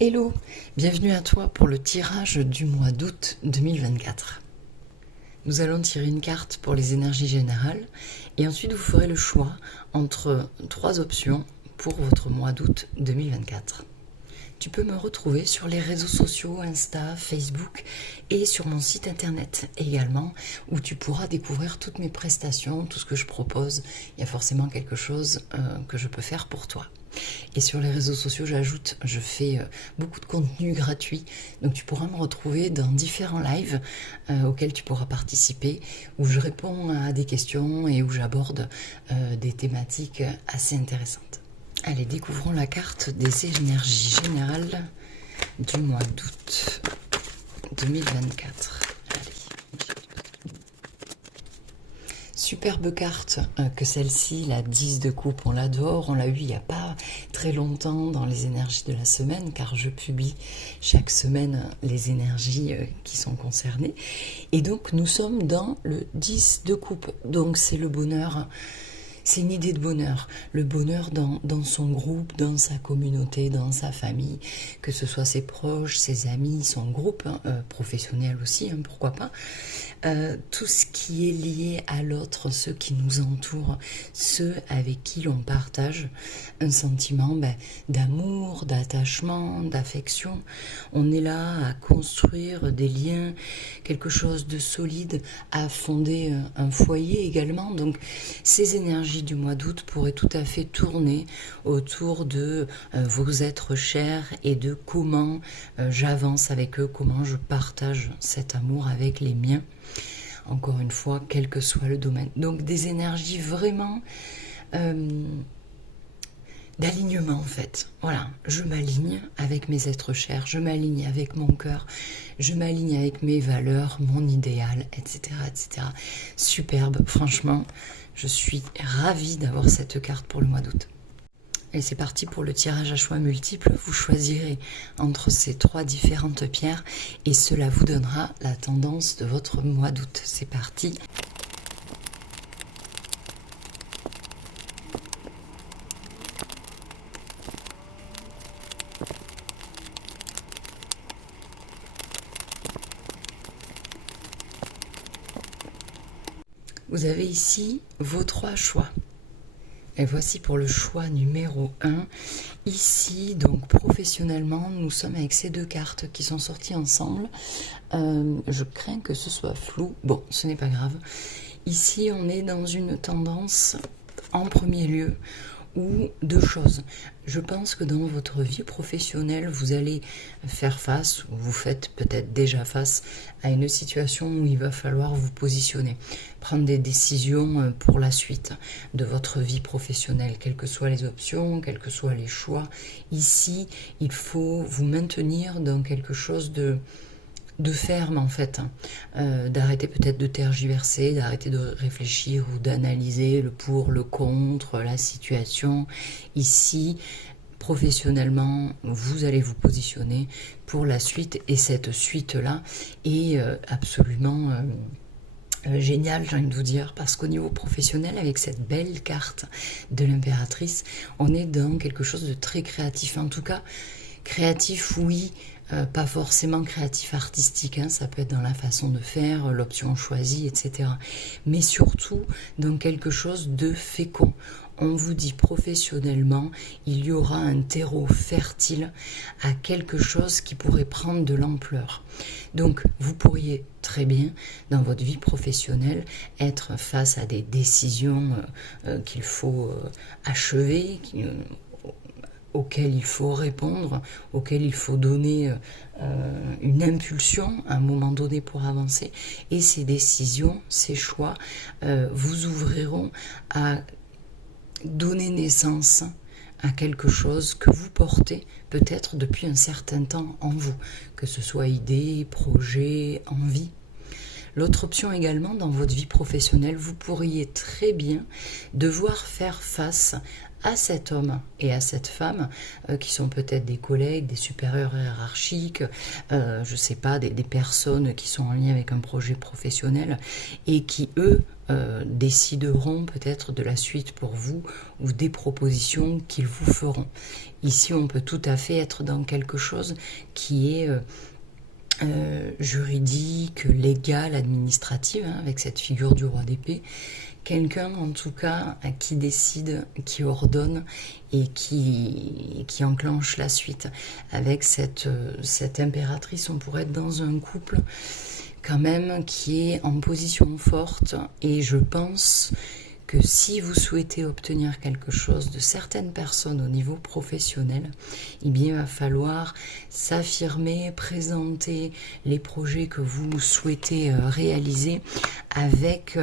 Hello, bienvenue à toi pour le tirage du mois d'août 2024. Nous allons tirer une carte pour les énergies générales et ensuite vous ferez le choix entre 3 options pour votre mois d'août 2024. Tu peux me retrouver sur les réseaux sociaux, Insta, Facebook et sur mon site internet également où tu pourras découvrir toutes mes prestations, tout ce que je propose. Il y a forcément quelque chose que je peux faire pour toi. Et sur les réseaux sociaux, je fais beaucoup de contenu gratuit. Donc tu pourras me retrouver dans différents lives auxquels tu pourras participer, où je réponds à des questions et où j'aborde des thématiques assez intéressantes. Allez, découvrons la carte des énergies générales du mois d'août 2024. Superbe carte que celle-ci, la 10 de coupe, on l'adore, on l'a eu il n'y a pas très longtemps dans les énergies de la semaine, car je publie chaque semaine les énergies qui sont concernées. Et donc nous sommes dans le 10 de coupe, donc c'est le bonheur. C'est une idée de bonheur, le bonheur dans son groupe, dans sa communauté, dans sa famille, que ce soit ses proches, ses amis, son groupe, professionnel aussi, pourquoi pas. Tout ce qui est lié à l'autre, ceux qui nous entourent, ceux avec qui l'on partage un sentiment d'amour, d'attachement, d'affection. On est là à construire des liens, quelque chose de solide, à fonder un foyer également. Donc ces énergies du mois d'août pourraient tout à fait tourner autour de vos êtres chers et de comment j'avance avec eux, comment je partage cet amour avec les miens. Encore une fois, quel que soit le domaine. Donc des énergies vraiment d'alignement en fait. Voilà, je m'aligne avec mes êtres chers, je m'aligne avec mon cœur, je m'aligne avec mes valeurs, mon idéal, etc., etc. Superbe, franchement, je suis ravie d'avoir cette carte pour le mois d'août. Et c'est parti pour le tirage à choix multiples. Vous choisirez entre ces 3 différentes pierres et cela vous donnera la tendance de votre mois d'août. C'est parti. Vous avez ici vos 3 choix. Et voici pour le choix numéro 1. Ici, donc professionnellement, nous sommes avec ces 2 cartes qui sont sorties ensemble. Je crains que ce soit flou. Bon, ce n'est pas grave. Ici, on est dans une tendance, en premier lieu, ou 2 choses. Je pense que dans votre vie professionnelle, vous allez faire face, ou vous faites peut-être déjà face à une situation où il va falloir vous positionner, prendre des décisions pour la suite de votre vie professionnelle, quelles que soient les options, quels que soient les choix. Ici, il faut vous maintenir dans quelque chose de ferme en fait, d'arrêter peut-être de tergiverser, d'arrêter de réfléchir ou d'analyser le pour, le contre, la situation. Ici, professionnellement, vous allez vous positionner pour la suite et cette suite-là est absolument génial, j'ai envie de vous dire, parce qu'au niveau professionnel, avec cette belle carte de l'impératrice, on est dans quelque chose de très créatif. En tout cas, créatif, oui, pas forcément créatif artistique, ça peut être dans la façon de faire, l'option choisie, etc. Mais surtout dans quelque chose de fécond. On vous dit professionnellement, il y aura un terreau fertile à quelque chose qui pourrait prendre de l'ampleur. Donc vous pourriez très bien, dans votre vie professionnelle, être face à des décisions qu'il faut achever, auxquelles il faut répondre, auxquelles il faut donner une impulsion à un moment donné pour avancer. Et ces décisions, ces choix, vous ouvriront à donner naissance à quelque chose que vous portez peut-être depuis un certain temps en vous, que ce soit idée, projet, envie. L'autre option également, dans votre vie professionnelle, vous pourriez très bien devoir faire face à cet homme et à cette femme qui sont peut-être des collègues, des supérieurs hiérarchiques, je ne sais pas, des personnes qui sont en lien avec un projet professionnel et qui, eux, décideront peut-être de la suite pour vous ou des propositions qu'ils vous feront. Ici, on peut tout à fait être dans quelque chose qui est juridique, légal, administrative, hein, avec cette figure du roi d'épée. Quelqu'un en tout cas qui décide, qui ordonne et qui enclenche la suite. Avec cette impératrice, on pourrait être dans un couple quand même qui est en position forte, et je pense que si vous souhaitez obtenir quelque chose de certaines personnes au niveau professionnel, eh bien, il va falloir s'affirmer, présenter les projets que vous souhaitez réaliser avec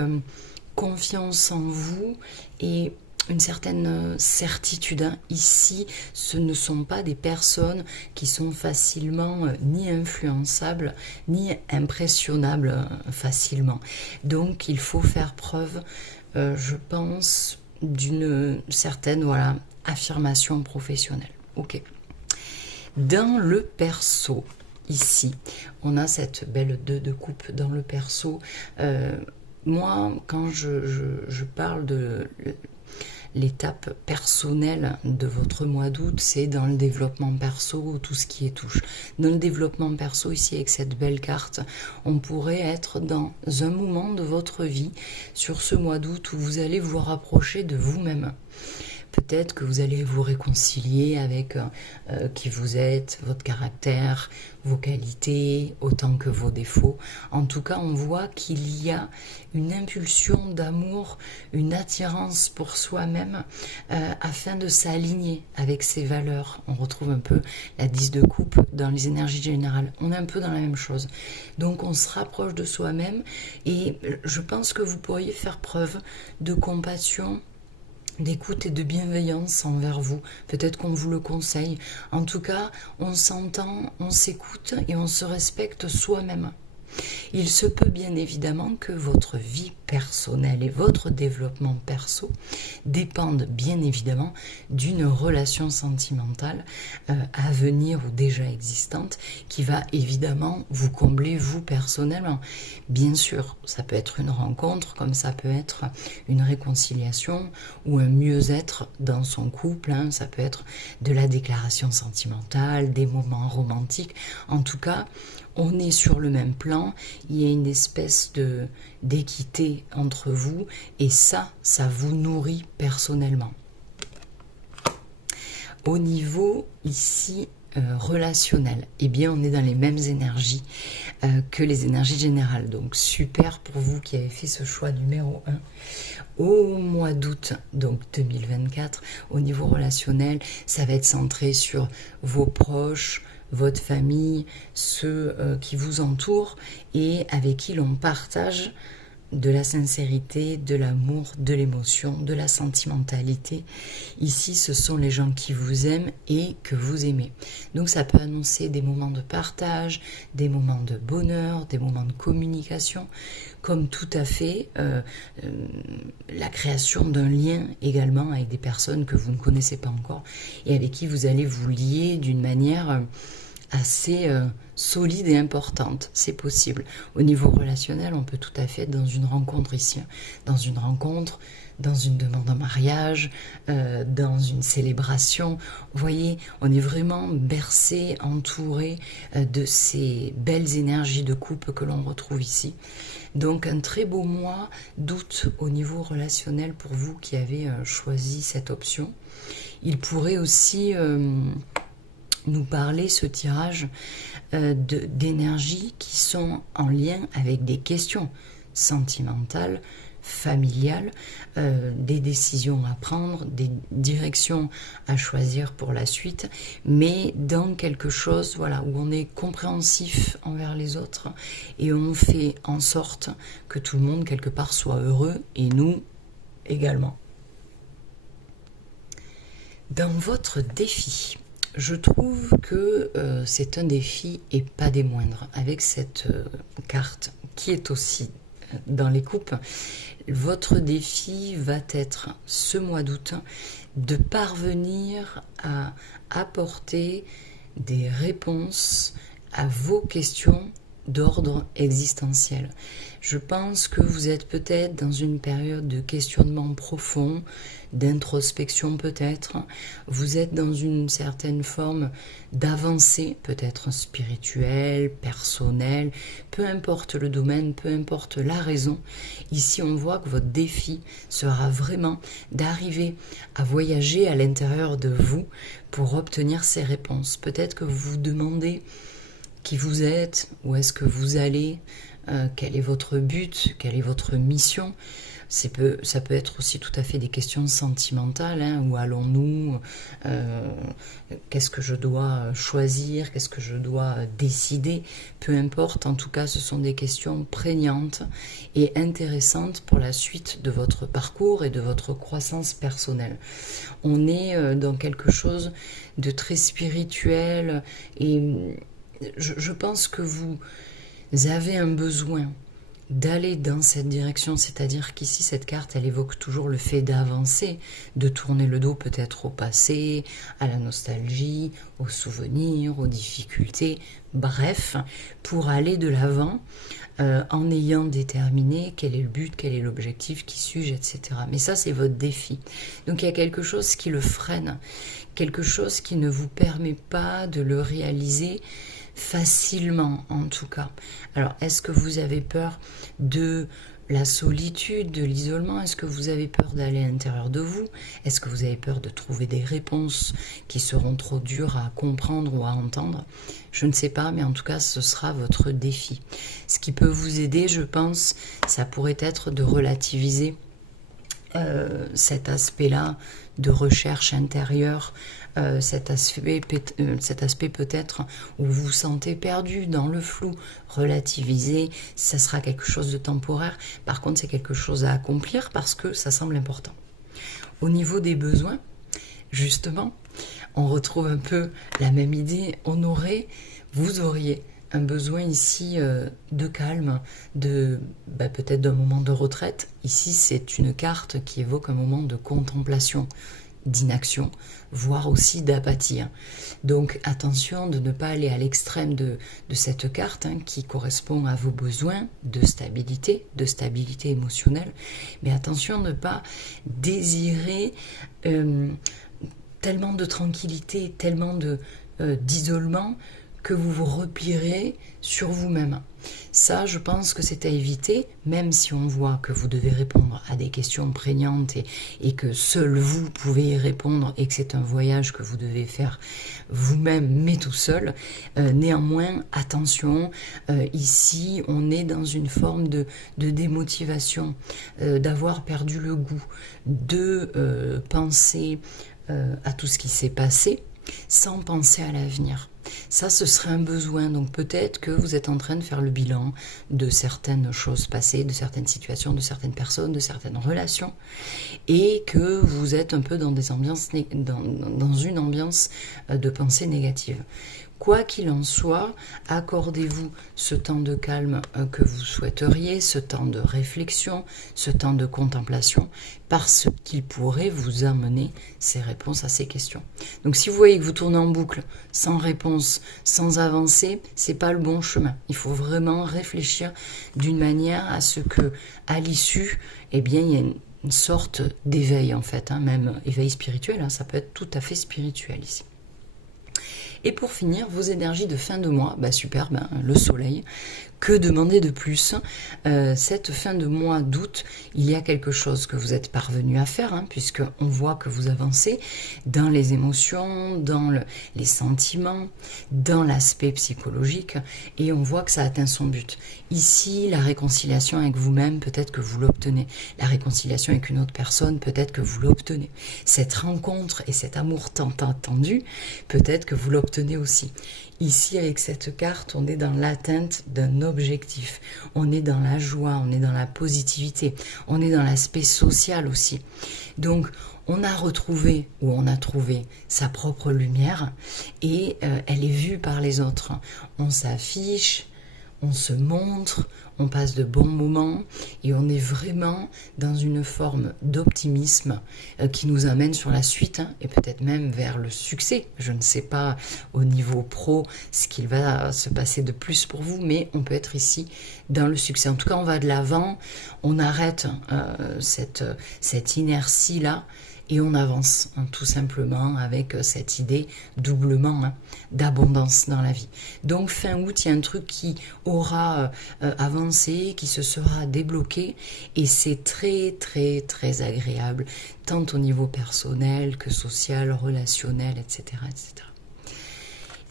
confiance en vous et une certaine certitude. Ici, ce ne sont pas des personnes qui sont facilement ni influençables, ni impressionnables facilement. Donc, il faut faire preuve, je pense, d'une certaine affirmation professionnelle. Ok. Dans le perso, ici, on a cette belle 2 de coupe dans le perso. Moi, quand je parle de l'étape personnelle de votre mois d'août, c'est dans le développement perso, tout ce qui est touche. Dans le développement perso, ici, avec cette belle carte, on pourrait être dans un moment de votre vie, sur ce mois d'août, où vous allez vous rapprocher de vous-même. Peut-être que vous allez vous réconcilier avec qui vous êtes, votre caractère, vos qualités, autant que vos défauts. En tout cas, on voit qu'il y a une impulsion d'amour, une attirance pour soi-même afin de s'aligner avec ses valeurs. On retrouve un peu la 10 de coupe dans les énergies générales. On est un peu dans la même chose. Donc, on se rapproche de soi-même et je pense que vous pourriez faire preuve de compassion, d'écoute et de bienveillance envers vous. Peut-être qu'on vous le conseille. En tout cas, on s'entend, on s'écoute et on se respecte soi-même. Il se peut bien évidemment que votre vie personnelle et votre développement perso dépendent bien évidemment d'une relation sentimentale à venir ou déjà existante qui va évidemment vous combler vous personnellement. Bien sûr, ça peut être une rencontre comme ça peut être une réconciliation ou un mieux-être dans son couple, hein. Ça peut être de la déclaration sentimentale, des moments romantiques. En tout cas, on est sur le même plan, il y a une espèce d'équité entre vous et ça vous nourrit personnellement. Au niveau ici relationnel, eh bien on est dans les mêmes énergies que les énergies générales. Donc super pour vous qui avez fait ce choix numéro 1. Au mois d'août, donc 2024, au niveau relationnel, ça va être centré sur vos proches, votre famille, ceux qui vous entourent et avec qui l'on partage de la sincérité, de l'amour, de l'émotion, de la sentimentalité. Ici, ce sont les gens qui vous aiment et que vous aimez. Donc ça peut annoncer des moments de partage, des moments de bonheur, des moments de communication, comme tout à fait la création d'un lien également avec des personnes que vous ne connaissez pas encore et avec qui vous allez vous lier d'une manière assez solide et importante, c'est possible. Au niveau relationnel, on peut tout à fait être dans une rencontre ici, dans une rencontre, dans une demande en mariage, dans une célébration. Vous voyez, on est vraiment bercé, entouré de ces belles énergies de couple que l'on retrouve ici. Donc un très beau mois d'août au niveau relationnel pour vous qui avez choisi cette option. Il pourrait aussi nous parler, ce tirage, d'énergies qui sont en lien avec des questions sentimentales, familiales, des décisions à prendre, des directions à choisir pour la suite, mais dans quelque chose où on est compréhensif envers les autres et on fait en sorte que tout le monde quelque part soit heureux et nous également. Dans votre défi, je trouve que c'est un défi et pas des moindres. Avec cette carte qui est aussi dans les coupes, votre défi va être ce mois d'août de parvenir à apporter des réponses à vos questions d'ordre existentiel. Je pense que vous êtes peut-être dans une période de questionnement profond, d'introspection peut-être. Vous êtes dans une certaine forme d'avancée, peut-être spirituelle, personnelle, peu importe le domaine, peu importe la raison. Ici, on voit que votre défi sera vraiment d'arriver à voyager à l'intérieur de vous pour obtenir ces réponses. Peut-être que vous vous demandez qui vous êtes, où est-ce que vous allez, quel est votre but, quelle est votre mission. Ça peut être aussi tout à fait des questions sentimentales, hein, où allons-nous, qu'est-ce que je dois choisir, qu'est-ce que je dois décider, peu importe, en tout cas ce sont des questions prégnantes et intéressantes pour la suite de votre parcours et de votre croissance personnelle. On est dans quelque chose de très spirituel et je pense que vous avez un besoin d'aller dans cette direction, c'est-à-dire qu'ici cette carte elle évoque toujours le fait d'avancer, de tourner le dos peut-être au passé, à la nostalgie, aux souvenirs, aux difficultés, bref, pour aller de l'avant en ayant déterminé quel est le but, quel est l'objectif, qui suis-je, etc. Mais ça c'est votre défi. Donc il y a quelque chose qui le freine, quelque chose qui ne vous permet pas de le réaliser facilement en tout cas. Alors est-ce que vous avez peur de la solitude, de l'isolement? Est-ce que vous avez peur d'aller à l'intérieur de vous? Est-ce que vous avez peur de trouver des réponses qui seront trop dures à comprendre ou à entendre? Je ne sais pas, mais en tout cas ce sera votre défi. Ce qui peut vous aider, je pense, ça pourrait être de relativiser cet aspect-là de recherche intérieure, cet aspect peut-être où vous vous sentez perdu dans le flou, relativiser, ça sera quelque chose de temporaire. Par contre, c'est quelque chose à accomplir parce que ça semble important. Au niveau des besoins, justement, on retrouve un peu la même idée. Vous auriez un besoin ici de calme, peut-être d'un moment de retraite. Ici, c'est une carte qui évoque un moment de contemplation, d'inaction, voire aussi d'apathie. Donc attention de ne pas aller à l'extrême de cette carte qui correspond à vos besoins de stabilité émotionnelle, mais attention de ne pas désirer tellement de tranquillité, tellement d'isolement que vous vous replierez sur vous-même. Ça, je pense que c'est à éviter, même si on voit que vous devez répondre à des questions prégnantes et que seul vous pouvez y répondre et que c'est un voyage que vous devez faire vous-même, mais tout seul. Néanmoins, attention, ici, on est dans une forme de démotivation, d'avoir perdu le goût, de penser à tout ce qui s'est passé, sans penser à l'avenir. Ça, ce serait un besoin. Donc peut-être que vous êtes en train de faire le bilan de certaines choses passées, de certaines situations, de certaines personnes, de certaines relations, et que vous êtes un peu dans dans une ambiance de pensée négative. Quoi qu'il en soit, accordez-vous ce temps de calme que vous souhaiteriez, ce temps de réflexion, ce temps de contemplation, parce qu'il pourrait vous amener ces réponses à ces questions. Donc si vous voyez que vous tournez en boucle, sans réponse, sans avancer, c'est pas le bon chemin. Il faut vraiment réfléchir d'une manière à ce que, à l'issue, il y a une sorte d'éveil en fait, même éveil spirituel, ça peut être tout à fait spirituel ici. Et pour finir, vos énergies de fin de mois, super, le soleil. Que demander de plus? Cette fin de mois d'août, il y a quelque chose que vous êtes parvenu à faire, puisqu'on voit que vous avancez dans les émotions, dans les sentiments, dans l'aspect psychologique, et on voit que ça atteint son but. Ici, la réconciliation avec vous-même, peut-être que vous l'obtenez. La réconciliation avec une autre personne, peut-être que vous l'obtenez. Cette rencontre et cet amour tant attendu, peut-être que vous l'obtenez aussi. Ici, avec cette carte, on est dans l'atteinte d'un objectif. On est dans la joie, on est dans la positivité, on est dans l'aspect social aussi. Donc, on a retrouvé ou on a trouvé sa propre lumière et elle est vue par les autres. On s'affiche, on se montre, on passe de bons moments et on est vraiment dans une forme d'optimisme qui nous amène sur la suite et peut-être même vers le succès. Je ne sais pas au niveau pro ce qu'il va se passer de plus pour vous, mais on peut être ici dans le succès. En tout cas, on va de l'avant, on arrête cette inertie-là et on avance tout simplement avec cette idée doublement d'abondance dans la vie. Donc fin août, il y a un truc qui aura avancé, qui se sera débloqué et c'est très très très agréable, tant au niveau personnel que social, relationnel, etc. etc.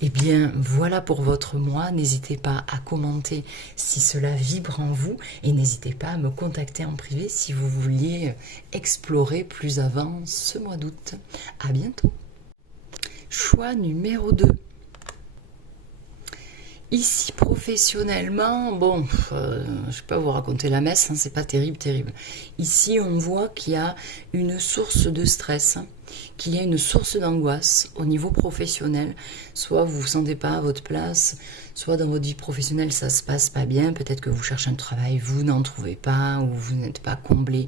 Eh bien, voilà pour votre mois. N'hésitez pas à commenter si cela vibre en vous et n'hésitez pas à me contacter en privé si vous vouliez explorer plus avant ce mois d'août. À bientôt. Choix numéro 2. Ici, professionnellement, bon, je ne vais pas vous raconter la messe, c'est pas terrible. Ici, on voit qu'il y a une source de stress, qu'il y a une source d'angoisse au niveau professionnel. Soit vous ne vous sentez pas à votre place, soit dans votre vie professionnelle, ça se passe pas bien. Peut-être que vous cherchez un travail, vous n'en trouvez pas, ou vous n'êtes pas comblé.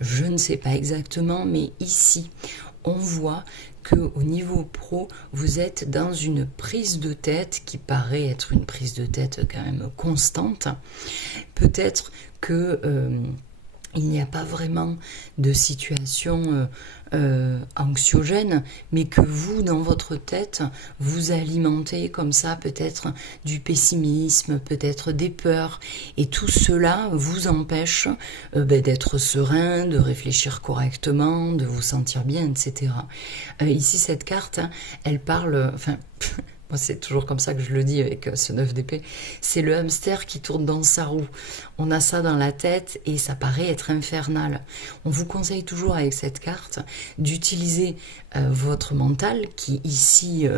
Je ne sais pas exactement, mais ici, on voit qu'au niveau pro, vous êtes dans une prise de tête qui paraît être une prise de tête quand même constante. Peut-être que il n'y a pas vraiment de situation anxiogène, mais que vous, dans votre tête, vous alimentez comme ça peut-être du pessimisme, peut-être des peurs, et tout cela vous empêche d'être serein, de réfléchir correctement, de vous sentir bien, etc. Ici, cette carte, elle parle... Moi, c'est toujours comme ça que je le dis avec ce 9 d'épée. C'est le hamster qui tourne dans sa roue. On a ça dans la tête et ça paraît être infernal. On vous conseille toujours avec cette carte d'utiliser votre mental qui ici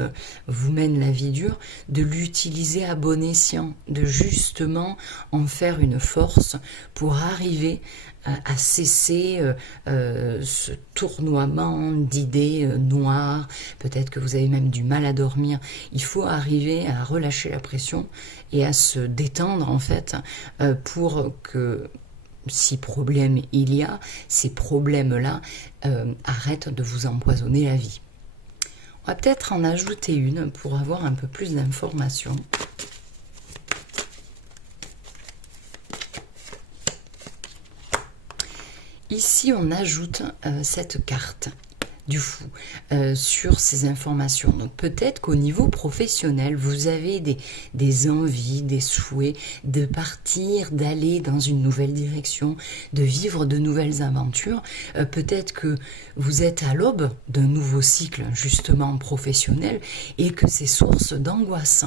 vous mène la vie dure, de l'utiliser à bon escient, de justement en faire une force pour arriver à cesser ce tournoiement d'idées noires. Peut-être que vous avez même du mal à dormir. Il faut arriver à relâcher la pression et à se détendre en fait pour que si problème il y a, ces problèmes-là arrêtent de vous empoisonner la vie. On va peut-être en ajouter une pour avoir un peu plus d'informations. Ici, on ajoute cette carte du fou sur ces informations. Donc peut-être qu'au niveau professionnel, vous avez des envies, des souhaits de partir, d'aller dans une nouvelle direction, de vivre de nouvelles aventures. Peut-être que vous êtes à l'aube d'un nouveau cycle justement professionnel et que c'est source d'angoisse.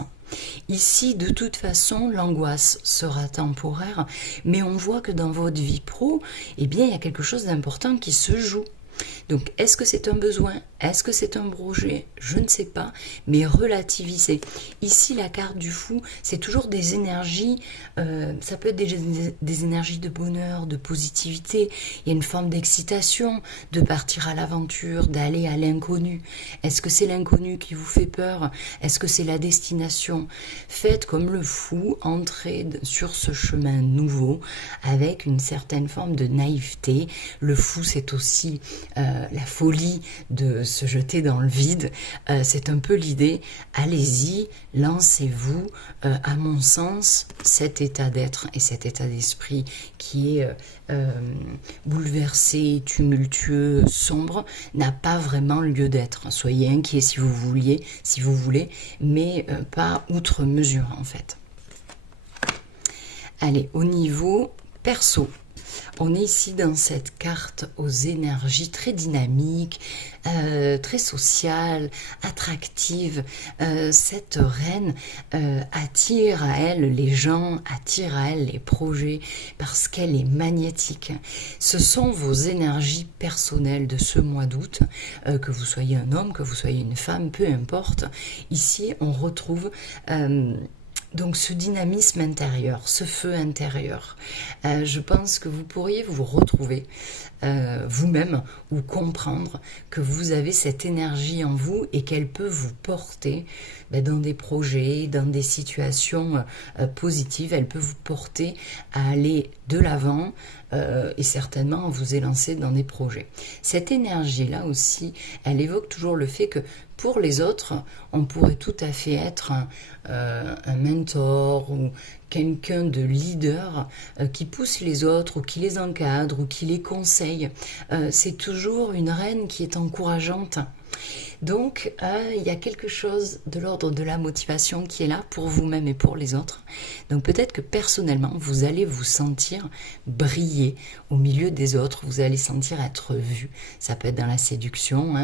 Ici, de toute façon, l'angoisse sera temporaire, mais on voit que dans votre vie pro, eh bien, il y a quelque chose d'important qui se joue. Donc, est-ce que c'est un besoin? Est-ce que c'est un projet? Je ne sais pas, mais relativisez. Ici, la carte du fou, c'est toujours des énergies, ça peut être des énergies de bonheur, de positivité. Il y a une forme d'excitation, de partir à l'aventure, d'aller à l'inconnu. Est-ce que c'est l'inconnu qui vous fait peur? Est-ce que c'est la destination? Faites comme le fou, entrez sur ce chemin nouveau avec une certaine forme de naïveté. Le fou, c'est aussi la folie de se jeter dans le vide, c'est un peu l'idée. Allez-y, lancez-vous. À mon sens, cet état d'être et cet état d'esprit qui est bouleversé, tumultueux, sombre, n'a pas vraiment lieu d'être. Soyez inquiets si vous voulez, mais pas outre mesure en fait. Allez, au niveau perso. On est ici dans cette carte aux énergies très dynamiques, très sociales, attractives. Cette reine attire à elle les gens, attire à elle les projets parce qu'elle est magnétique. Ce sont vos énergies personnelles de ce mois d'août, que vous soyez un homme, que vous soyez une femme, peu importe. Ici, on retrouve Donc ce dynamisme intérieur, ce feu intérieur, je pense que vous pourriez vous retrouver vous-même ou comprendre que vous avez cette énergie en vous et qu'elle peut vous porter dans des projets, dans des situations positives. Elle peut vous porter à aller de l'avant et certainement à vous élancer dans des projets. Cette énergie-là aussi, elle évoque toujours le fait que pour les autres, on pourrait tout à fait être un mentor ou quelqu'un de leader qui pousse les autres ou qui les encadre ou qui les conseille. C'est toujours une reine qui est encourageante. Donc, il y a quelque chose de l'ordre de la motivation qui est là pour vous-même et pour les autres. Donc, peut-être que personnellement, vous allez vous sentir briller au milieu des autres. Vous allez sentir être vu. Ça peut être dans la séduction,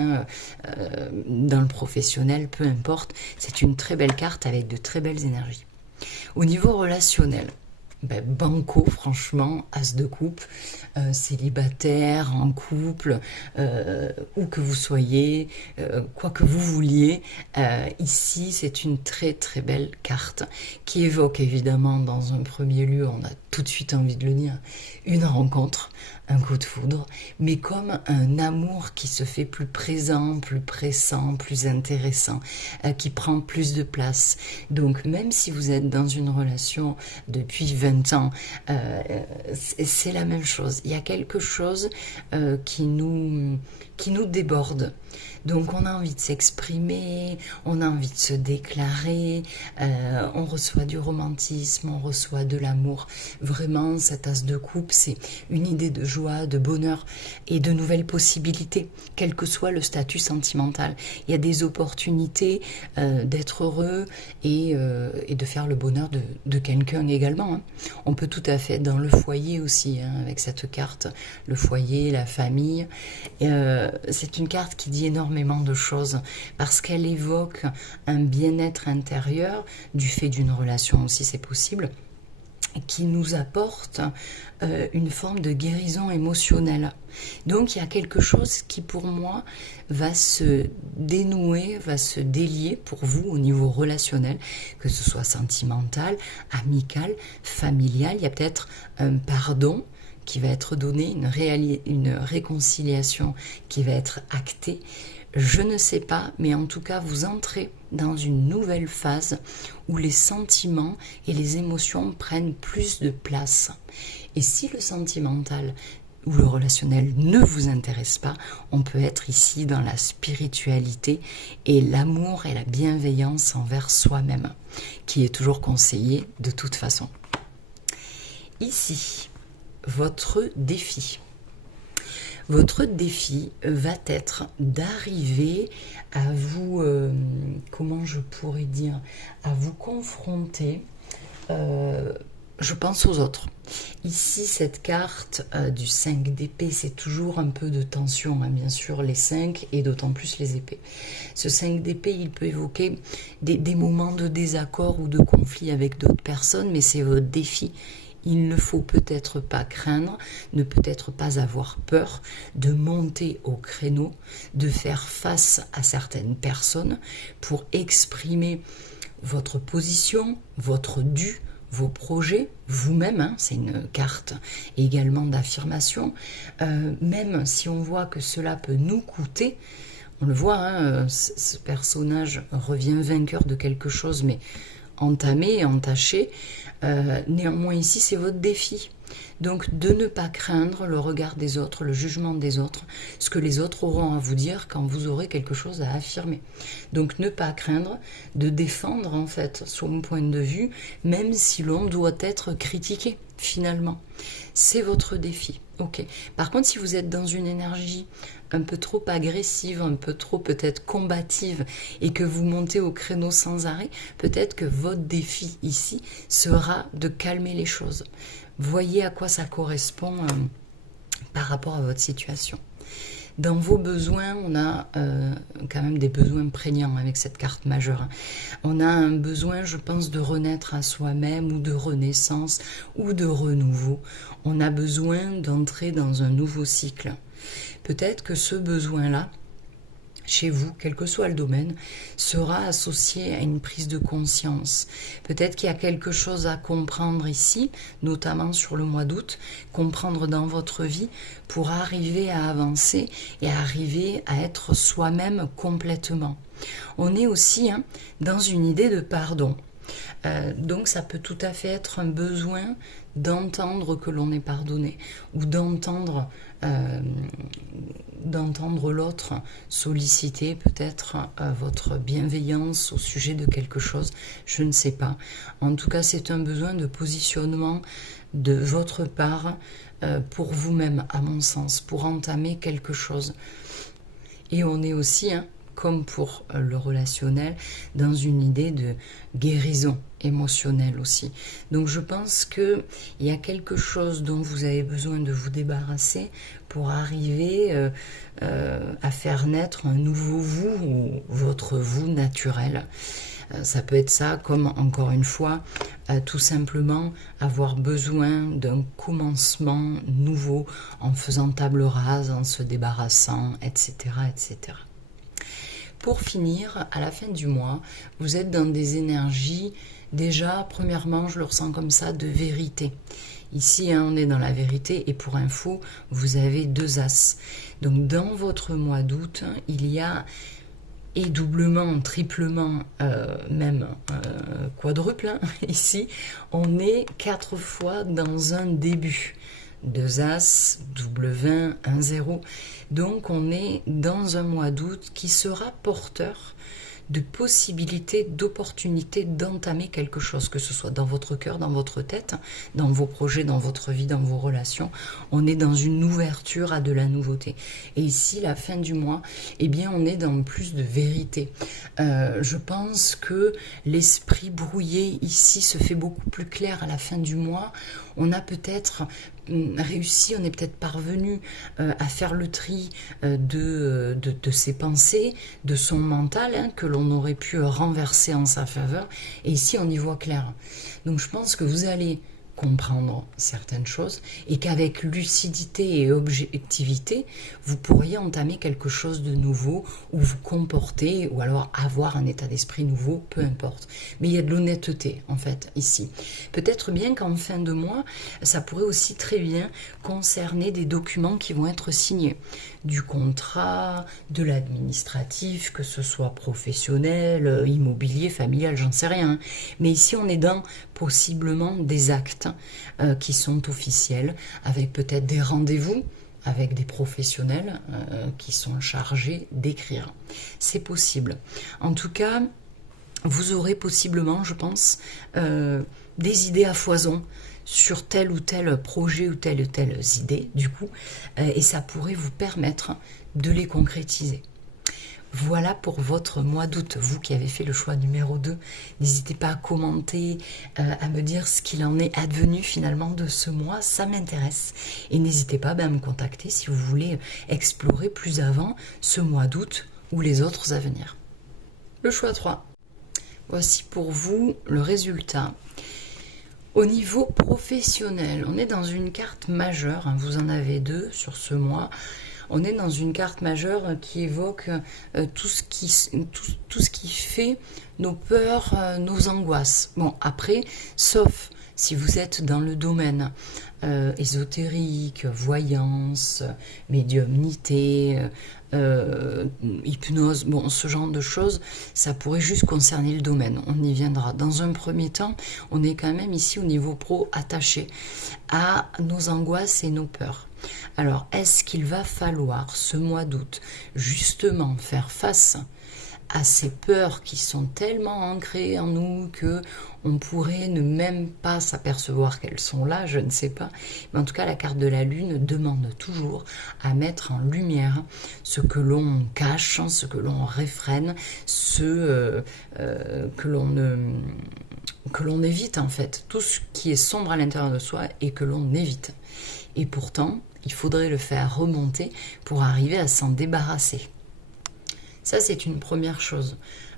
dans le professionnel, peu importe. C'est une très belle carte avec de très belles énergies. Au niveau relationnel, banco, franchement, as de coupe, célibataire, en couple, où que vous soyez, quoi que vous vouliez, ici c'est une très très belle carte qui évoque évidemment dans un premier lieu, on a tout de suite envie de le dire, une rencontre, un coup de foudre, mais comme un amour qui se fait plus présent, plus pressant, plus intéressant, qui prend plus de place. Donc même si vous êtes dans une relation depuis 20 ans, c'est la même chose. Il y a quelque chose qui nous déborde. Donc on a envie de s'exprimer, on a envie de se déclarer, on reçoit du romantisme, on reçoit de l'amour. Vraiment, cette as de coupe, c'est une idée de joie, de bonheur et de nouvelles possibilités, quel que soit le statut sentimental. Il y a des opportunités d'être heureux et de faire le bonheur de quelqu'un également. Hein. On peut tout à fait dans le foyer aussi, avec cette carte, le foyer, la famille. C'est une carte qui dit énormément de choses parce qu'elle évoque un bien-être intérieur du fait d'une relation aussi, c'est possible, qui nous apporte une forme de guérison émotionnelle. Donc il y a quelque chose qui pour moi va se dénouer, va se délier pour vous au niveau relationnel, que ce soit sentimental, amical, familial. Il y a peut-être un pardon qui va être donné, une réconciliation qui va être actée. Je ne sais pas, mais en tout cas, vous entrez dans une nouvelle phase où les sentiments et les émotions prennent plus de place. Et si le sentimental ou le relationnel ne vous intéresse pas, on peut être ici dans la spiritualité et l'amour et la bienveillance envers soi-même, qui est toujours conseillé de toute façon. Ici, votre défi. Votre défi va être d'arriver à vous, comment je pourrais dire, à vous confronter, je pense aux autres. Ici, cette carte du 5 d'épée, c'est toujours un peu de tension, bien sûr, les 5 et d'autant plus les épées. Ce 5 d'épée, il peut évoquer des moments de désaccord ou de conflit avec d'autres personnes, mais c'est votre défi. Il ne faut peut-être pas craindre, ne peut-être pas avoir peur de monter au créneau, de faire face à certaines personnes pour exprimer votre position, votre dû, vos projets, vous-même, c'est une carte également d'affirmation, même si on voit que cela peut nous coûter, on le voit, ce personnage revient vainqueur de quelque chose, mais entamé, entaché. Néanmoins ici c'est votre défi, donc de ne pas craindre le regard des autres, le jugement des autres, ce que les autres auront à vous dire quand vous aurez quelque chose à affirmer. Donc ne pas craindre de défendre en fait son point de vue, même si l'on doit être critiqué finalement. C'est votre défi. Ok. Par contre, si vous êtes dans une énergie un peu trop agressive, un peu trop peut-être combative et que vous montez au créneau sans arrêt, peut-être que votre défi ici sera de calmer les choses. Voyez à quoi ça correspond par rapport à votre situation. Dans vos besoins, on a quand même des besoins prégnants avec cette carte majeure. On a un besoin, je pense, de renaître à soi-même ou de renaissance ou de renouveau. On a besoin d'entrer dans un nouveau cycle. Peut-être que ce besoin-là, chez vous, quel que soit le domaine, sera associé à une prise de conscience. Peut-être qu'il y a quelque chose à comprendre ici, notamment sur le mois d'août, comprendre dans votre vie pour arriver à avancer et arriver à être soi-même complètement. On est aussi dans une idée de pardon. Donc ça peut tout à fait être un besoin d'entendre que l'on est pardonné ou d'entendre l'autre solliciter peut-être votre bienveillance au sujet de quelque chose, je ne sais pas. En tout cas, c'est un besoin de positionnement de votre part pour vous-même, à mon sens, pour entamer quelque chose. Et on est aussi, comme pour le relationnel, dans une idée de guérison émotionnelle aussi. Donc je pense qu'il y a quelque chose dont vous avez besoin de vous débarrasser pour arriver à faire naître un nouveau vous, ou votre vous naturel. Ça peut être ça, comme encore une fois, tout simplement avoir besoin d'un commencement nouveau en faisant table rase, en se débarrassant, etc., etc. Pour finir, à la fin du mois, vous êtes dans des énergies, déjà, premièrement, je le ressens comme ça, de vérité. Ici, on est dans la vérité et pour info, vous avez 2 as. Donc, dans votre mois d'août, il y a, et doublement, triplement, même quadruple, ici, on est 4 fois dans un début. 2 as, double 20, 1, 0. Donc on est dans un mois d'août qui sera porteur de possibilités, d'opportunités d'entamer quelque chose, que ce soit dans votre cœur, dans votre tête, dans vos projets, dans votre vie, dans vos relations. On est dans une ouverture à de la nouveauté. Et ici, la fin du mois, eh bien, on est dans plus de vérité. Je pense que l'esprit brouillé ici se fait beaucoup plus clair à la fin du mois. On a peut-être réussi, on est peut-être parvenu à faire le tri de ses pensées, de son mental, que l'on aurait pu renverser en sa faveur. Et ici, on y voit clair. Donc, je pense que vous allez comprendre certaines choses et qu'avec lucidité et objectivité, vous pourriez entamer quelque chose de nouveau ou vous comporter ou alors avoir un état d'esprit nouveau, peu importe. Mais il y a de l'honnêteté en fait ici. Peut-être bien qu'en fin de mois, ça pourrait aussi très bien concerner des documents qui vont être signés. Du contrat, de l'administratif, que ce soit professionnel, immobilier, familial, j'en sais rien. Mais ici, on est dans possiblement des actes qui sont officiels, avec peut-être des rendez-vous avec des professionnels qui sont chargés d'écrire. C'est possible. En tout cas, vous aurez possiblement, je pense, des idées à foison sur tel ou tel projet ou telle idée, du coup, et ça pourrait vous permettre de les concrétiser. Voilà pour votre mois d'août, vous qui avez fait le choix numéro 2. N'hésitez pas à commenter, à me dire ce qu'il en est advenu finalement de ce mois, ça m'intéresse. Et n'hésitez pas à me contacter si vous voulez explorer plus avant ce mois d'août ou les autres à venir. Le choix 3. Voici pour vous le résultat. Au niveau professionnel, on est dans une carte majeure, vous en avez 2 sur ce mois. On est dans une carte majeure qui évoque tout ce qui fait nos peurs, nos angoisses. Bon, après, sauf si vous êtes dans le domaine ésotérique, voyance, médiumnité, hypnose, bon, ce genre de choses, ça pourrait juste concerner le domaine. On y viendra. Dans un premier temps, on est quand même ici au niveau pro attaché à nos angoisses et nos peurs. Alors, est-ce qu'il va falloir ce mois d'août justement faire face à ces peurs qui sont tellement ancrées en nous que on pourrait ne même pas s'apercevoir qu'elles sont là, je ne sais pas. Mais en tout cas, la carte de la Lune demande toujours à mettre en lumière ce que l'on cache, ce que l'on réfrène, ce que l'on évite en fait. Tout ce qui est sombre à l'intérieur de soi et que l'on évite. Et pourtant, il faudrait le faire remonter pour arriver à s'en débarrasser. Ça, c'est une première chose.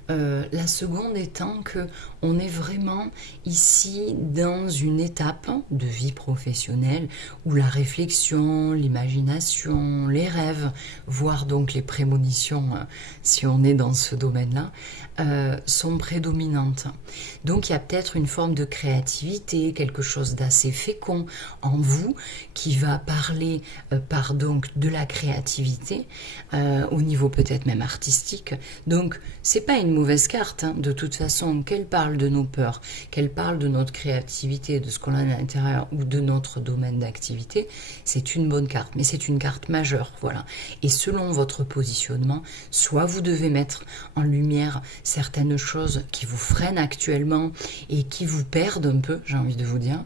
La seconde étant que on est vraiment ici dans une étape de vie professionnelle où la réflexion, l'imagination, les rêves, voire donc les prémonitions, si on est dans ce domaine-là, sont prédominantes. Donc il y a peut-être une forme de créativité, quelque chose d'assez fécond en vous qui va parler par donc de la créativité au niveau peut-être même artistique. Donc c'est pas une mauvaise carte, hein, de toute façon, qu'elle parle de nos peurs, qu'elle parle de notre créativité, de ce qu'on a à l'intérieur ou de notre domaine d'activité, c'est une bonne carte, mais c'est une carte majeure, voilà. Et selon votre positionnement, soit vous devez mettre en lumière certaines choses qui vous freinent actuellement et qui vous perdent un peu, j'ai envie de vous dire,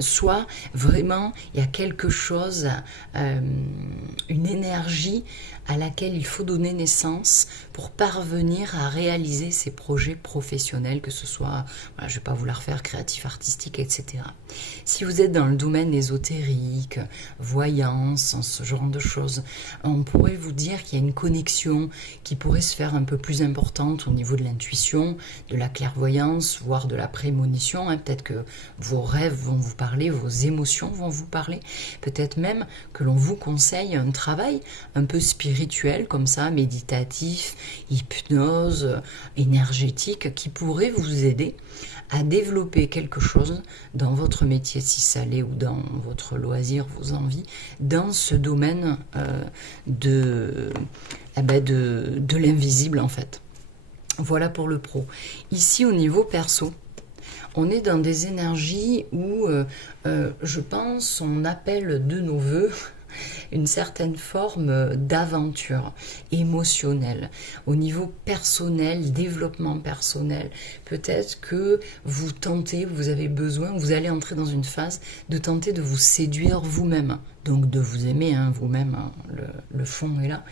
soit vraiment il y a quelque chose, une énergie à laquelle il faut donner naissance pour parvenir à réaliser ces projets professionnels, que ce soit, voilà, je ne vais pas vous la refaire, créatif, artistique, etc. Si vous êtes dans le domaine ésotérique, voyance, ce genre de choses, on pourrait vous dire qu'il y a une connexion qui pourrait se faire un peu plus importante au niveau de l'intuition, de la clairvoyance, voire de la prémonition, hein. Peut-être que vos rêves vont vous parler, vos émotions vont vous parler, peut-être même que l'on vous conseille un travail un peu spirituel comme ça, méditatif, hypnose, énergétique, qui pourrait vous aider à développer quelque chose dans votre métier si ça l'est ou dans votre loisir, vos envies, dans ce domaine de l'invisible en fait. Voilà pour le pro. Ici au niveau perso, on est dans des énergies où je pense on appelle de nos voeux une certaine forme d'aventure émotionnelle. Au niveau personnel, développement personnel, peut-être que vous tentez, vous avez besoin, vous allez entrer dans une phase de tenter de vous séduire vous-même. Donc de vous aimer hein, vous-même, hein, le fond est là.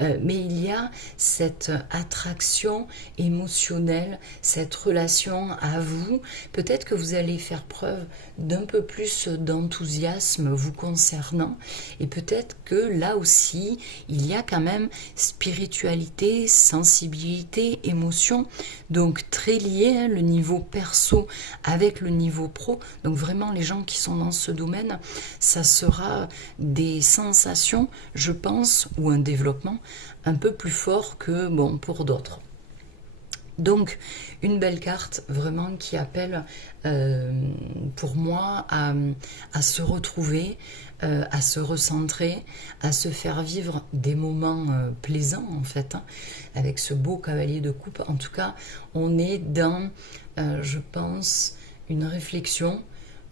Mais il y a cette attraction émotionnelle, cette relation à vous. Peut-être que vous allez faire preuve d'un peu plus d'enthousiasme vous concernant. Et peut-être que là aussi, il y a quand même spiritualité, sensibilité, émotion. Donc très lié, hein, le niveau perso avec le niveau pro. Donc vraiment les gens qui sont dans ce domaine, ça sera des sensations, je pense, ou un développement un peu plus fort que bon pour d'autres. Donc une belle carte vraiment qui appelle pour moi à se retrouver, à se recentrer, à se faire vivre des moments plaisants en fait, hein, avec ce beau cavalier de coupe. En tout cas, on est dans, je pense, une réflexion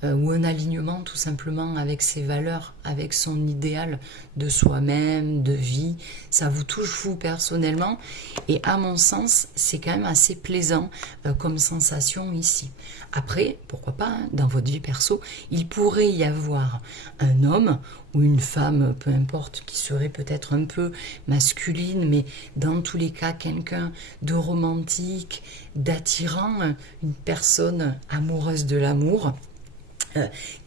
ou un alignement tout simplement avec ses valeurs, avec son idéal de soi-même, de vie. Ça vous touche vous personnellement et à mon sens c'est quand même assez plaisant comme sensation ici. Après, pourquoi pas, hein, dans votre vie perso, il pourrait y avoir un homme ou une femme, peu importe, qui serait peut-être un peu masculine, mais dans tous les cas quelqu'un de romantique, d'attirant, une personne amoureuse de l'amour,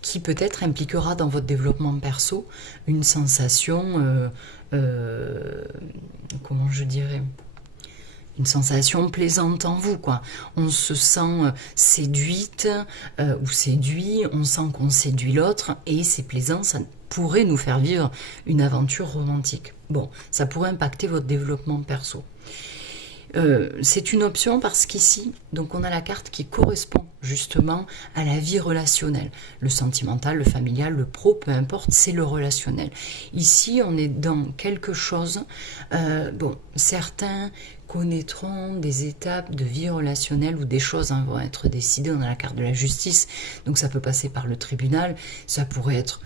qui peut-être impliquera dans votre développement perso une sensation, comment je dirais, une sensation plaisante en vous, quoi. On se sent séduite ou séduit, on sent qu'on séduit l'autre et c'est plaisant, ça pourrait nous faire vivre une aventure romantique. Bon, ça pourrait impacter votre développement perso. C'est une option parce qu'ici, donc on a la carte qui correspond justement à la vie relationnelle. Le sentimental, le familial, le pro, peu importe, c'est le relationnel. Ici, on est dans quelque chose, bon, certains connaîtront des étapes de vie relationnelle où des choses vont être décidées. On a la carte de la justice, donc ça peut passer par le tribunal, ça pourrait être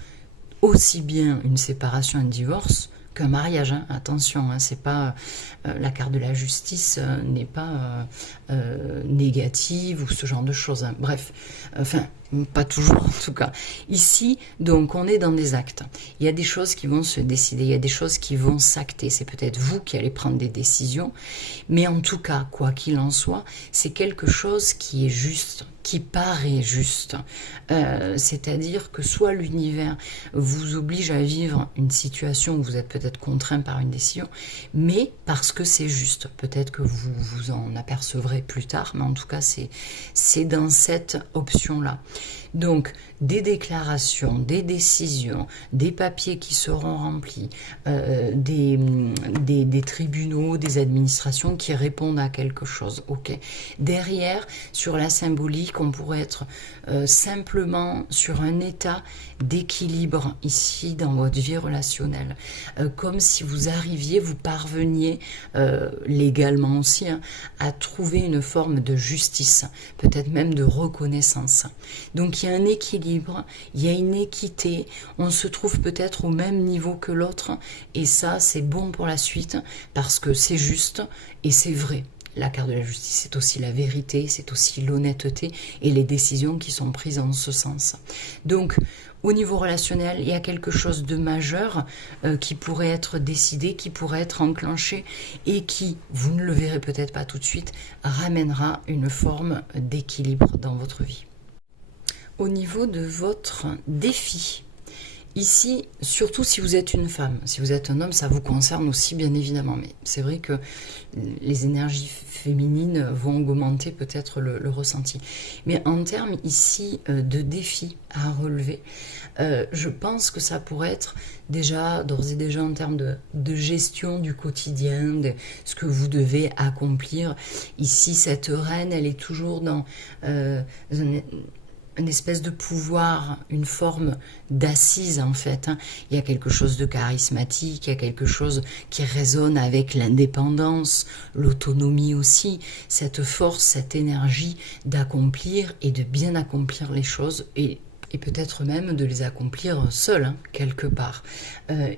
aussi bien une séparation, un divorce, qu'un mariage, hein. Attention, hein, c'est pas la carte de la justice n'est pas négative ou ce genre de choses, hein. Bref, enfin Pas toujours en tout cas. Ici, donc, on est dans des actes. Il y a des choses qui vont se décider, il y a des choses qui vont s'acter. C'est peut-être vous qui allez prendre des décisions, mais en tout cas, quoi qu'il en soit, c'est quelque chose qui est juste, qui paraît juste. C'est-à-dire que soit l'univers vous oblige à vivre une situation où vous êtes peut-être contraint par une décision, mais parce que c'est juste. Peut-être que vous vous en apercevrez plus tard, mais en tout cas, c'est dans cette option-là. Donc, des déclarations, des décisions, des papiers qui seront remplis, des tribunaux, des administrations qui répondent à quelque chose. Ok. Derrière, sur la symbolique, on pourrait être simplement sur un état d'équilibre ici dans votre vie relationnelle. Comme si vous arriviez, vous parveniez légalement aussi hein, à trouver une forme de justice, peut-être même de reconnaissance. Donc il y a un équilibre, il y a une équité, on se trouve peut-être au même niveau que l'autre et ça c'est bon pour la suite parce que c'est juste et c'est vrai. La carte de la justice, c'est aussi la vérité, c'est aussi l'honnêteté et les décisions qui sont prises en ce sens. Donc, au niveau relationnel, il y a quelque chose de majeur qui pourrait être décidé, qui pourrait être enclenché et qui, vous ne le verrez peut-être pas tout de suite, ramènera une forme d'équilibre dans votre vie. Au niveau de votre défi, ici, surtout si vous êtes une femme, si vous êtes un homme, ça vous concerne aussi bien évidemment, mais c'est vrai que les énergies féminines vont augmenter peut-être le ressenti. Mais en termes ici de défis à relever, je pense que ça pourrait être déjà, d'ores et déjà en termes de gestion du quotidien, de ce que vous devez accomplir. Ici, cette reine, elle est toujours dans une espèce de pouvoir, une forme d'assise en fait. Il y a quelque chose de charismatique, il y a quelque chose qui résonne avec l'indépendance, l'autonomie aussi, cette force, cette énergie d'accomplir et de bien accomplir les choses et peut-être même de les accomplir seul, quelque part.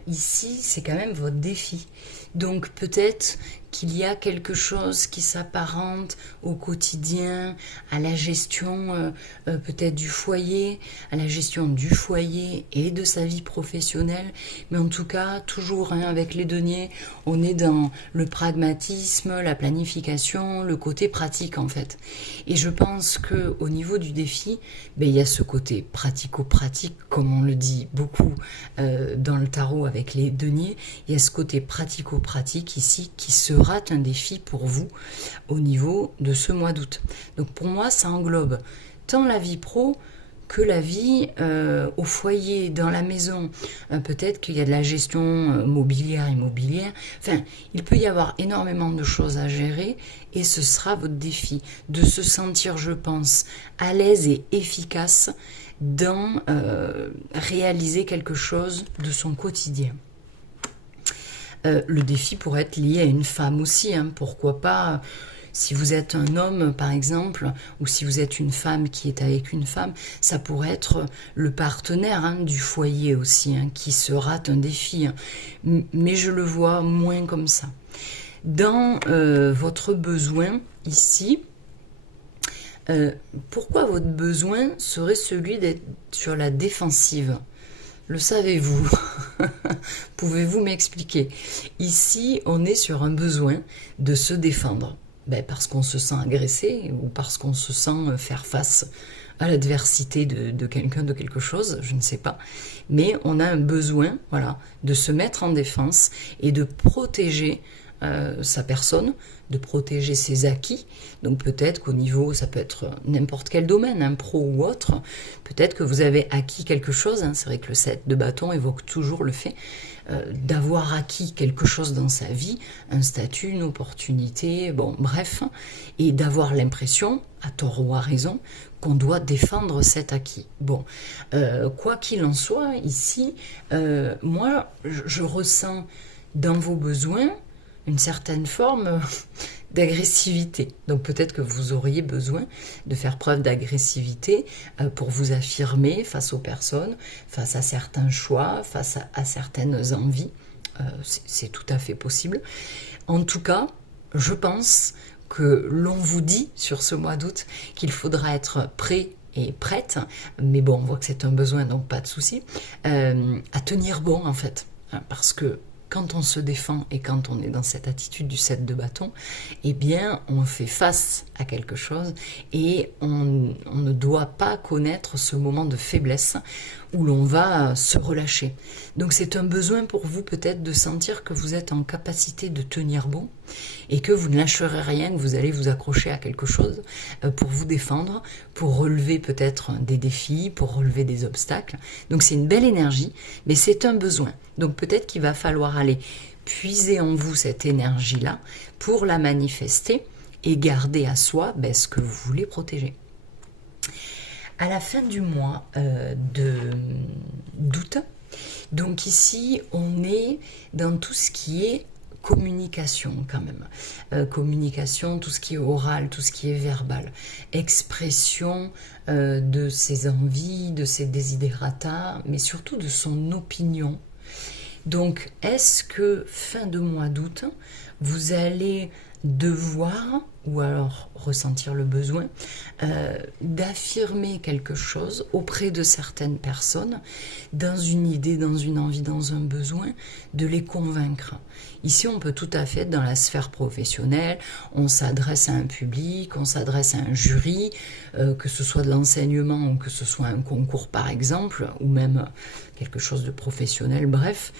Ici, c'est quand même votre défi. Donc peut-être qu'il y a quelque chose qui s'apparente au quotidien, à la gestion peut-être du foyer, à la gestion du foyer et de sa vie professionnelle. Mais en tout cas, toujours avec les deniers, on est dans le pragmatisme, la planification, le côté pratique en fait. Et je pense qu'au niveau du défi, il y a ce côté pratico-pratique, comme on le dit beaucoup dans le tarot avec les deniers. Il y a ce côté pratico-pratique ici qui sera un défi pour vous au niveau de ce mois d'août. Donc pour moi, ça englobe tant la vie pro que la vie au foyer, dans la maison. Peut-être qu'il y a de la gestion mobilière, immobilière. Enfin, il peut y avoir énormément de choses à gérer et ce sera votre défi de se sentir, je pense, à l'aise et efficace dans réaliser quelque chose de son quotidien. Le défi pourrait être lié à une femme aussi, pourquoi pas si vous êtes un homme par exemple, ou si vous êtes une femme qui est avec une femme, ça pourrait être le partenaire du foyer aussi, qui sera un défi, mais je le vois moins comme ça. Dans votre besoin ici, pourquoi votre besoin serait celui d'être sur la défensive ? Le savez-vous? Pouvez-vous m'expliquer? Ici, on est sur un besoin de se défendre. Parce qu'on se sent agressé ou parce qu'on se sent faire face à l'adversité de quelqu'un, de quelque chose, je ne sais pas. Mais on a un besoin, voilà, de se mettre en défense et de protéger sa personne, de protéger ses acquis. Donc peut-être qu'au niveau, ça peut être n'importe quel domaine, pro ou autre, peut-être que vous avez acquis quelque chose, c'est vrai que le 7 de bâton évoque toujours le fait d'avoir acquis quelque chose dans sa vie, un statut, une opportunité, bref, et d'avoir l'impression, à tort ou à raison, qu'on doit défendre cet acquis. Quoi qu'il en soit, ici, moi, je ressens dans vos besoins une certaine forme d'agressivité. Donc peut-être que vous auriez besoin de faire preuve d'agressivité pour vous affirmer face aux personnes, face à certains choix, face à certaines envies. C'est tout à fait possible. En tout cas, je pense que l'on vous dit sur ce mois d'août qu'il faudra être prêt est prête, mais bon, on voit que c'est un besoin, donc pas de souci, à tenir bon en fait, parce que quand on se défend et quand on est dans cette attitude du 7 de bâton, eh bien, on fait face à quelque chose et on ne doit pas connaître ce moment de faiblesse où l'on va se relâcher. Donc c'est un besoin pour vous peut-être de sentir que vous êtes en capacité de tenir bon et que vous ne lâcherez rien, que vous allez vous accrocher à quelque chose pour vous défendre, pour relever peut-être des défis, pour relever des obstacles. Donc c'est une belle énergie, mais c'est un besoin. Donc peut-être qu'il va falloir aller puiser en vous cette énergie-là pour la manifester et garder à soi ce que vous voulez protéger. À la fin du mois d'août, donc ici on est dans tout ce qui est communication quand même. Communication, tout ce qui est oral, tout ce qui est verbal. Expression de ses envies, de ses desiderata, mais surtout de son opinion. Donc, est-ce que fin de mois d'août, vous allez devoir, ou alors ressentir le besoin, d'affirmer quelque chose auprès de certaines personnes, dans une idée, dans une envie, dans un besoin, de les convaincre. Ici, on peut tout à fait, dans la sphère professionnelle, on s'adresse à un public, on s'adresse à un jury, que ce soit de l'enseignement ou que ce soit un concours par exemple, ou même quelque chose de professionnel, bref,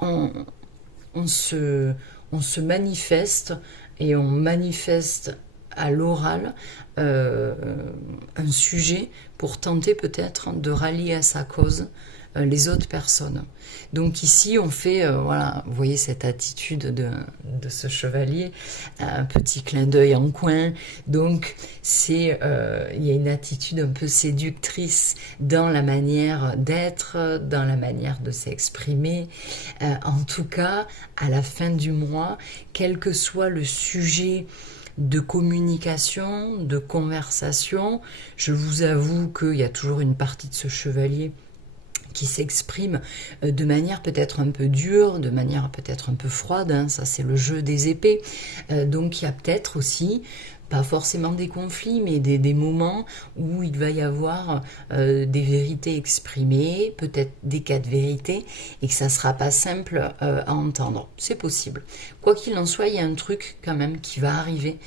on se manifeste et on manifeste à l'oral un sujet pour tenter peut-être de rallier à sa cause les autres personnes. Donc ici on fait, voilà, vous voyez cette attitude de ce chevalier, un petit clin d'œil en coin, donc c'est, il y a une attitude un peu séductrice dans la manière d'être, dans la manière de s'exprimer. En tout cas, à la fin du mois, quel que soit le sujet de communication, de conversation, je vous avoue qu'il y a toujours une partie de ce chevalier qui s'exprime de manière peut-être un peu dure, de manière peut-être un peu froide, hein, ça c'est le jeu des épées, donc il y a peut-être aussi, pas forcément des conflits, mais des moments où il va y avoir des vérités exprimées, peut-être des cas de vérité, et que ça ne sera pas simple à entendre. C'est possible. Quoi qu'il en soit, il y a un truc quand même qui va arriver,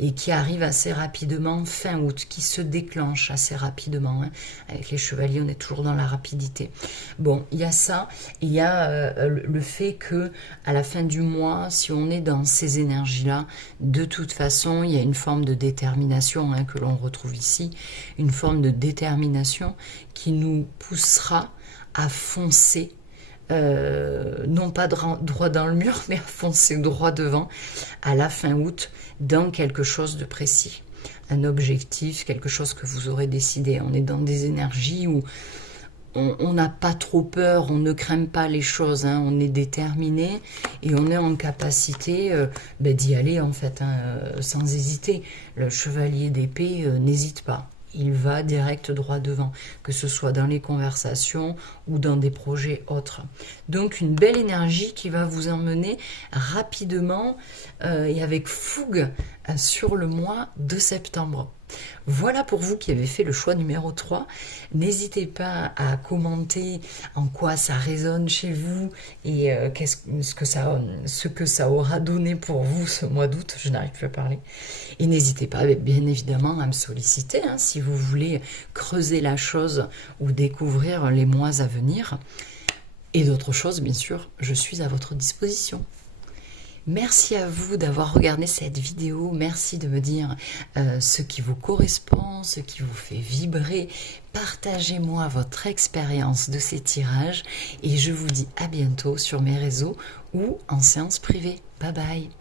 et qui arrive assez rapidement fin août, qui se déclenche assez rapidement. Hein. Avec les chevaliers, on est toujours dans la rapidité. Bon, il y a ça, il y a le fait que à la fin du mois, si on est dans ces énergies-là, de toute façon, il y a une forme de détermination que l'on retrouve ici, une forme de détermination qui nous poussera à foncer, non pas droit dans le mur, mais à foncer droit devant à la fin août dans quelque chose de précis, un objectif, quelque chose que vous aurez décidé. On est dans des énergies où on n'a pas trop peur, on ne craint pas les choses, hein, on est déterminé et on est en capacité d'y aller en fait, sans hésiter. Le chevalier d'épée n'hésite pas. Il va direct droit devant, que ce soit dans les conversations ou dans des projets autres. Donc une belle énergie qui va vous emmener rapidement et avec fougue sur le mois de septembre. Voilà pour vous qui avez fait le choix numéro 3. N'hésitez pas à commenter en quoi ça résonne chez vous et ce que ça aura donné pour vous ce mois d'août. Je n'arrive plus à parler. Et n'hésitez pas, bien évidemment, à me solliciter si vous voulez creuser la chose ou découvrir les mois à venir. Et d'autres choses, bien sûr, je suis à votre disposition. Merci à vous d'avoir regardé cette vidéo, merci de me dire ce qui vous correspond, ce qui vous fait vibrer. Partagez-moi votre expérience de ces tirages et je vous dis à bientôt sur mes réseaux ou en séance privée. Bye bye.